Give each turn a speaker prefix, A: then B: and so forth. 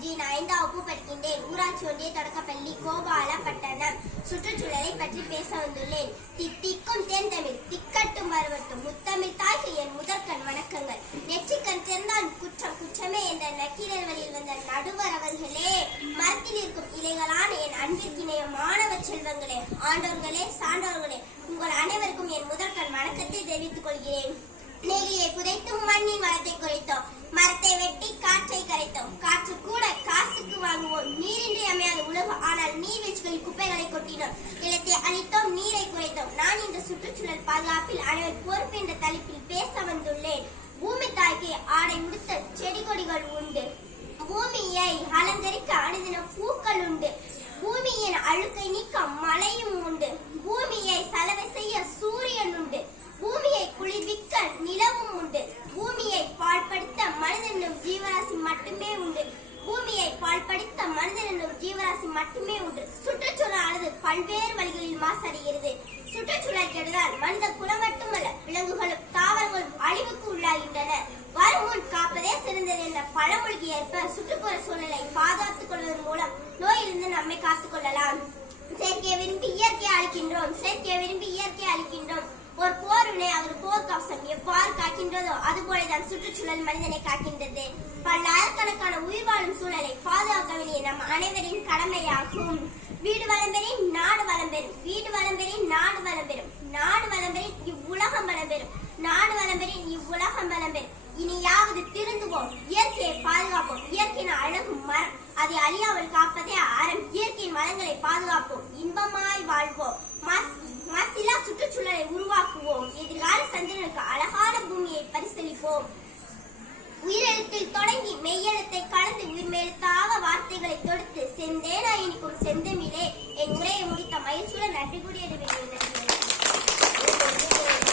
A: விஜய் நான் ஐந்தாம் வகுப்பு படிக்கின்றேன். ஊராட்சி ஒன்றிய தொடக்கப்பள்ளி கோபாலப்பட்டணம் சுற்றுச்சூழலை பற்றி பேச வந்துள்ளேன். தித்திக்கும் தேர்ந்தமிழ் திக்கட்டும் வருவட்டும் முத்தமிழ் தாய்க்கு என் முதற்கண் வணக்கங்கள். நெற்றிக்கண் திறந்தான் குற்றம் குற்றமே என்ற நக்கீரர் வழியில் வந்த நடுவர் அவர்களே மரத்தில் இருக்கும் இலைகளான என் அன்பிற்கிணைய மாணவ செல்வங்களே ஆண்டோர்களே சான்றோர்களே உங்கள் அனைவருக்கும் என் முதற்கண் வணக்கத்தை தெரிவித்துக் கொள்கிறேன். நெல்லியை புதைத்தும் மண்ணின் வளத்தை குறைத்தோம் நீர்வீழ்ச்சிகளில் குப்பைகளை கொட்டினோம் நிலத்தை அழித்தோம் நீரை குறைத்தோம். நான் இந்த சுற்றுச்சூழல் பாதுகாப்பில் அனைவர் பொறுப்பு என்ற தலைப்பில் பேச வந்துள்ளேன். பூமி தாய்க்கு ஆடை உடுத்த செடி கொடிகள் உண்டு பூமியை அலங்கரிக்க அணிதின பூக்கள் உண்டு பூமியின் அழுக்கை நீக்க மழையும் உண்டு பூமியை சலவை செய்ய சூரியன் உண்டு பூமியை குளிர்விக்க நிலவும் உண்டு பூமியை பாழ்படுத்த மனிதன் என்னும் ஜீவராசி மட்டுமே உண்டு பூமியை பாழ்படுத்த மனிதன் என்னும் ஜீவராசி மட்டுமே உண்டு. சுற்றுச்சூழலானது பல்வேறு வழிகளில் மாசடைகிறது. சுற்றுச்சூழல் கெடுதால் மனித குலம் மட்டுமல்ல விலங்குகளும் தாவரங்களும் அழிவுக்கு உள்ளாகின்றன. வருமுன் காப்பதே சிறந்தது என்ற பழமொழிக்கு ஏற்ப சுற்றுப்புற சூழலை பாதுகாத்துக் கொள்வதன் மூலம் நோயிலிருந்து நம்மை காத்துக் கொள்ளலாம். செயற்கையை விரும்பி இயற்கையை அழிக்கின்றோம் செயற்கையை விரும்பி இயற்கையை அழிக்கின்றோம். ஒரு போரினை அவர் போர்க்கவசம் எவ்வாறு காக்கின்றதோ அதுபோலதான் சுற்றுச்சூழல் மனிதனை காக்கின்றது. பல்லாயிரக்கணக்கான உயிர் வாழும் சூழலை பாதுகாக்க வேண்டிய நம் அனைவரின் கடமையாகும். வீடு வளம்பெறி நாடு வளம்பெறும் வீடு வளம்பெறி நாடு வளம்பெறும் நாடு வளம்பெறி இவ்வுலகம் வளம்பெறும் நாடு வளம்பெறி இவ்வுலகம் வளம்பெறும் இனியாவது திருந்துவோம். இயற்கையை பாதுகாப்போம். இயற்கையின் அழகு மரம். அதை அழியாமல் காப்பதே அறம். இயற்கையின் மரங்களை பாதுகாப்போம். இன்பமாய் வாழ்வோம். மாசு சுற்றுச்சூழலை உருவாக்குவோம். எதிர்கால சந்ததியினருக்கு அழகான பூமியை பரிசளிப்போம். உயிரெழுத்தில் தொடங்கி மெய்யெழுத்தை கலந்து உயிர்மெழுத்தாக வார்த்தைகளை தொடுத்து செந்தேனா இனிக்கும் செந்தமிழே. என் உரையை முடித்த மயில்சூழ நன்றி கூடியது